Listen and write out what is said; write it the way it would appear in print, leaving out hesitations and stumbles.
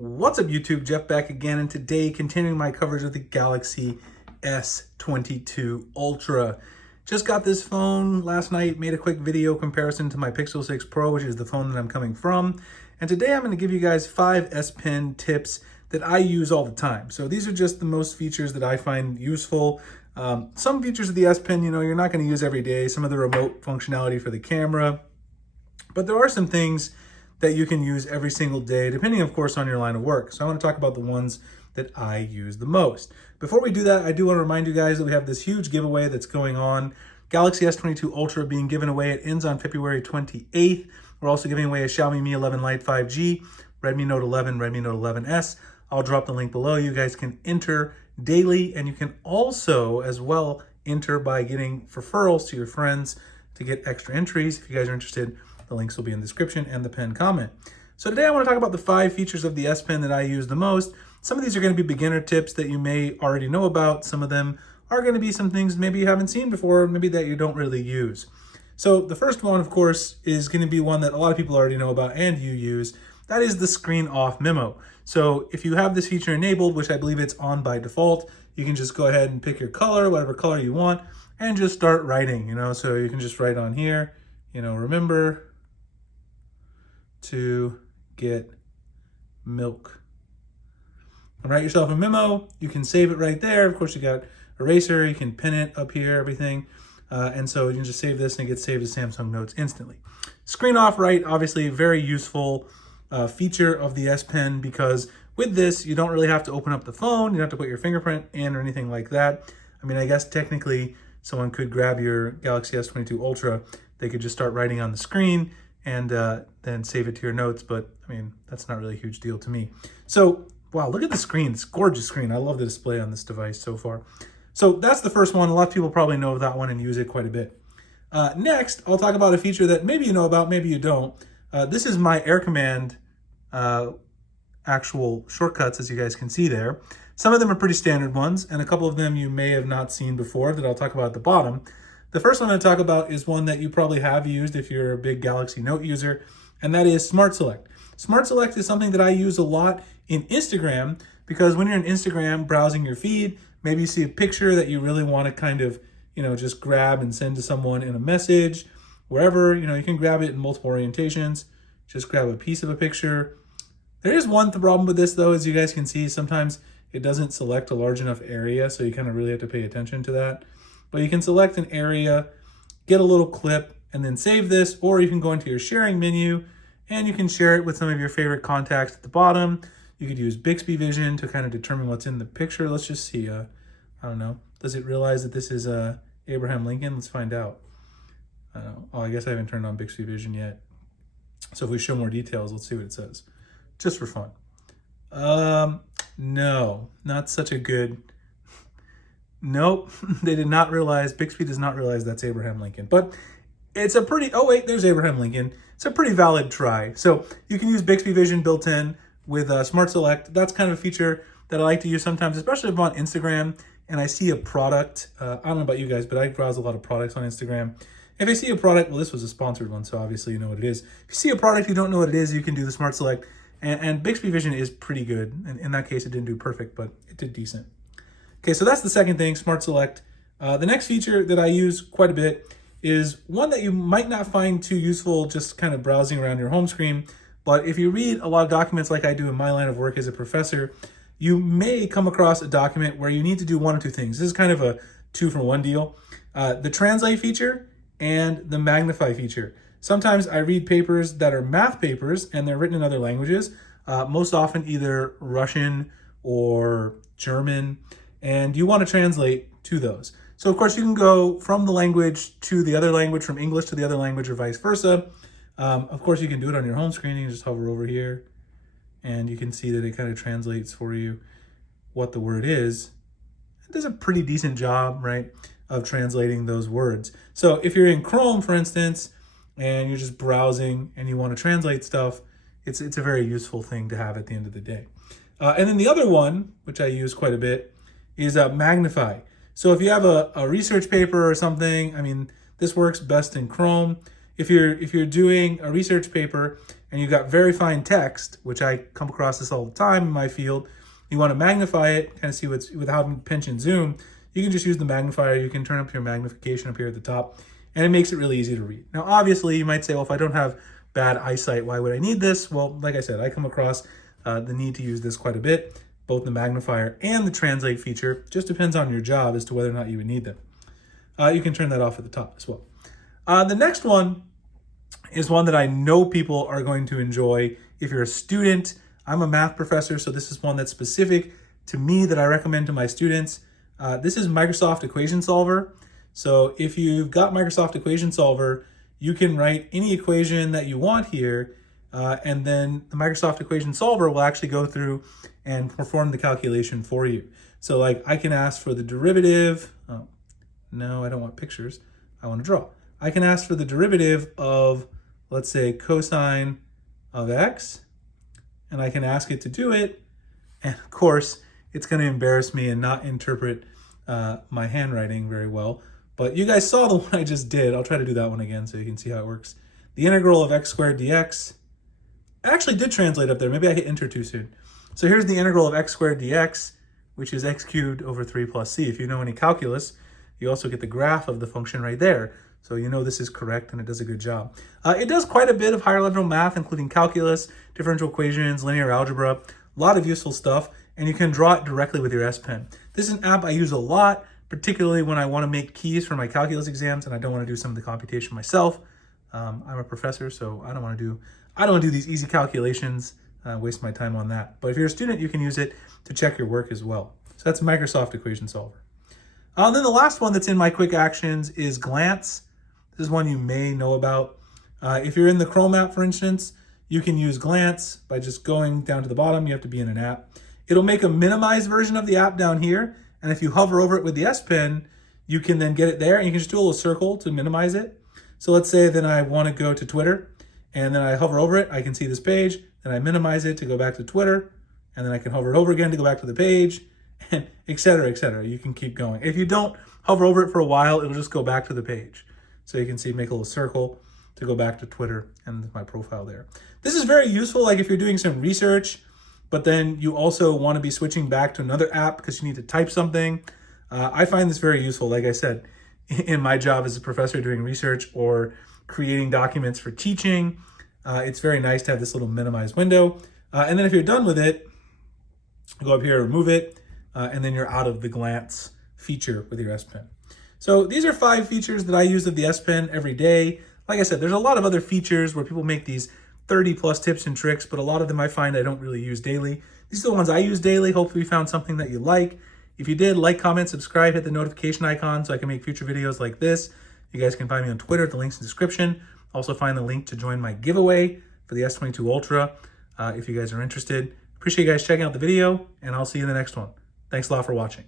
What's up YouTube, Jeff back again, and today continuing my coverage of the Galaxy S22 Ultra. Just got this phone last night, made a quick video comparison to my Pixel 6 Pro, which is the phone that I'm coming from. And today I'm going to give you guys 5 S Pen tips that I use all the time. So these are just the most features that I find useful. Some features of the S Pen, you're not going to use every day. Some of the remote functionality for the camera. But there are some things that you can use every single day, depending, of course, on your line of work. So I want to talk about the ones that I use the most. Before we do that, I do want to remind you guys that we have this huge giveaway that's going on. Galaxy S22 Ultra being given away. It ends on February 28th. We're also giving away a Xiaomi Mi 11 Lite 5G, Redmi Note 11, Redmi Note 11S. I'll drop the link below. You guys can enter daily, and you can also, as well, enter by getting referrals to your friends to get extra entries. If you guys are interested, the links will be in the description and the pinned comment. So today I want to talk about the 5 features of the S Pen that I use the most. Some of these are going to be beginner tips that you may already know about. Some of them are going to be some things maybe you haven't seen before, maybe that you don't really use. So the first one, of course, is going to be one that a lot of people already know about and you use. That is the screen off memo. So if you have this feature enabled, which I believe it's on by default, you can just go ahead and pick your color, whatever color you want, and just start writing, So you can just write on here, remember to get milk. And write yourself a memo. You can save it right there. Of course, you got eraser. You can pin it up here, everything. And so you can just save this and it gets saved to Samsung Notes instantly. Screen off write, obviously very useful feature of the S Pen, because with this, you don't really have to open up the phone. You don't have to put your fingerprint in or anything like that. I mean, I guess technically someone could grab your Galaxy S22 Ultra. They could just start writing on the screen and then save it to your notes. But I mean, that's not really a huge deal to me. So, wow, look at the screen. It's a gorgeous screen. I love the display on this device so far. So that's the first one. A lot of people probably know that one and use it quite a bit. Next, I'll talk about a feature that maybe you know about, maybe you don't. This is my Air Command actual shortcuts, as you guys can see there. Some of them are pretty standard ones, and a couple of them you may have not seen before that I'll talk about at the bottom. The first one I talk about is one that you probably have used if you're a big Galaxy Note user, and that is Smart Select. Smart Select is something that I use a lot in Instagram, because when you're in Instagram browsing your feed, maybe you see a picture that you really want to kind of, just grab and send to someone in a message, wherever, you can grab it in multiple orientations, just grab a piece of a picture. There is one problem with this though, as you guys can see, sometimes it doesn't select a large enough area, so you kind of really have to pay attention to that. But you can select an area, get a little clip, and then save this, or you can go into your sharing menu and you can share it with some of your favorite contacts at the bottom. You could use Bixby Vision to kind of determine what's in the picture. Let's just see, I don't know. Does it realize that this is Abraham Lincoln? Let's find out. I don't know. Oh, I guess I haven't turned on Bixby Vision yet. So if we show more details, let's see what it says. Just for fun. No, not such a good... Nope, they did not realize, Bixby does not realize that's Abraham Lincoln. But it's a pretty, oh wait, there's Abraham Lincoln. It's a pretty valid try. So you can use Bixby Vision built in with Smart Select. That's kind of a feature that I like to use sometimes, especially if I'm on Instagram and I see a product. I don't know about you guys, but I browse a lot of products on Instagram. If I see a product, well, this was a sponsored one, so obviously you know what it is. If you see a product you don't know what it is, you can do the Smart Select. And Bixby Vision is pretty good. And in that case, it didn't do perfect, but it did decent. Okay, so that's the second thing, Smart Select. The next feature that I use quite a bit is one that you might not find too useful just kind of browsing around your home screen. But if you read a lot of documents like I do in my line of work as a professor, you may come across a document where you need to do one or two things. This is kind of a 2-for-1 deal. The translate feature and the magnify feature. Sometimes I read papers that are math papers and they're written in other languages, most often either Russian or German, and you want to translate to those. So of course you can go from the language to the other language, from English to the other language, or vice versa. Of course you can do it on your home screen. You can just hover over here and you can see that it kind of translates for you what the word is. It does a pretty decent job, right, of translating those words. So if you're in Chrome, for instance, and you're just browsing and you want to translate stuff, it's a very useful thing to have at the end of the day. And then the other one, which I use quite a bit, is magnify. So if you have a research paper or something, I mean, this works best in Chrome. If you're doing a research paper and you've got very fine text, which I come across this all the time in my field, you want to magnify it, kind of see what's without pinch and zoom, you can just use the magnifier. You can turn up your magnification up here at the top, and it makes it really easy to read. Now, obviously, you might say, well, if I don't have bad eyesight, why would I need this? Well, like I said, I come across the need to use this quite a bit, both the magnifier and the translate feature. Just depends on your job as to whether or not you would need them. You can turn that off at the top as well. The next one is one that I know people are going to enjoy. If you're a student, I'm a math professor, so this is one that's specific to me that I recommend to my students. This is Microsoft Equation Solver. So if you've got Microsoft Equation Solver, you can write any equation that you want here, and then the Microsoft Equation Solver will actually go through and perform the calculation for you. So like I can ask for the derivative, oh, no, I don't want pictures, I want to draw. I can ask for the derivative of, let's say, cosine of x, and I can ask it to do it, and of course, it's going to embarrass me and not interpret my handwriting very well. But you guys saw the one I just did. I'll try to do that one again so you can see how it works. The integral of x squared dx. I actually did translate up there. Maybe I hit enter too soon. So here's the integral of x squared dx, which is x cubed over 3 plus c. If you know any calculus, you also get the graph of the function right there. So you know this is correct and it does a good job. It does quite a bit of higher level math, including calculus, differential equations, linear algebra, a lot of useful stuff, and you can draw it directly with your S Pen. This is an app I use a lot, particularly when I want to make keys for my calculus exams and I don't want to do some of the computation myself. I'm a professor, so I don't want to do these easy calculations, waste my time on that. But if you're a student, you can use it to check your work as well. So that's Microsoft Equation Solver. Then the last one that's in my quick actions is Glance. This is one you may know about. If you're in the Chrome app, for instance, you can use Glance by just going down to the bottom. You have to be in an app. It'll make a minimized version of the app down here. And if you hover over it with the S Pen, you can then get it there and you can just do a little circle to minimize it. So let's say that I want to go to Twitter and then I hover over it. I can see this page, then I minimize it to go back to Twitter, and then I can hover it over again to go back to the page, and et cetera, et cetera. You can keep going. If you don't hover over it for a while, it'll just go back to the page. So you can see, make a little circle to go back to Twitter and my profile there. This is very useful, like if you're doing some research, but then you also want to be switching back to another app because you need to type something. I find this very useful, like I said, in my job as a professor doing research or creating documents for teaching. It's very nice to have this little minimized window. And then if you're done with it, go up here, remove it, and then you're out of the Glance feature with your S Pen. So these are 5 features that I use of the S Pen every day. Like I said, there's a lot of other features where people make these 30 plus tips and tricks, but a lot of them I find I don't really use daily. These are the ones I use daily. Hopefully you found something that you like. If you did, like, comment, subscribe, hit the notification icon so I can make future videos like this. You guys can find me on Twitter. The link's in the description. Also find the link to join my giveaway for the S22 Ultra if you guys are interested. Appreciate you guys checking out the video, and I'll see you in the next one. Thanks a lot for watching.